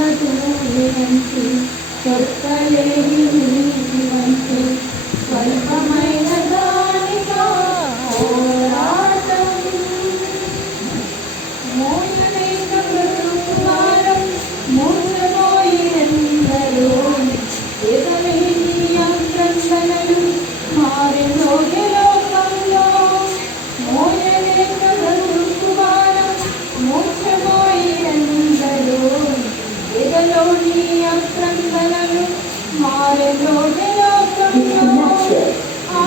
ఆశీర్వదూయంతి చెప్పలేని నీవంతి స్వల్పమైన దానిగా పోరాటం మోయలేక బ్రతుకువారం మోసపోయి ఎందరో ఎదలేని ఆక్రందనలు మారెనో లోకంలో మోయలేక బ్రతుకువారం మోసపోయి ఎందరో ఎదలోని ఆక్రందనలు మారెనో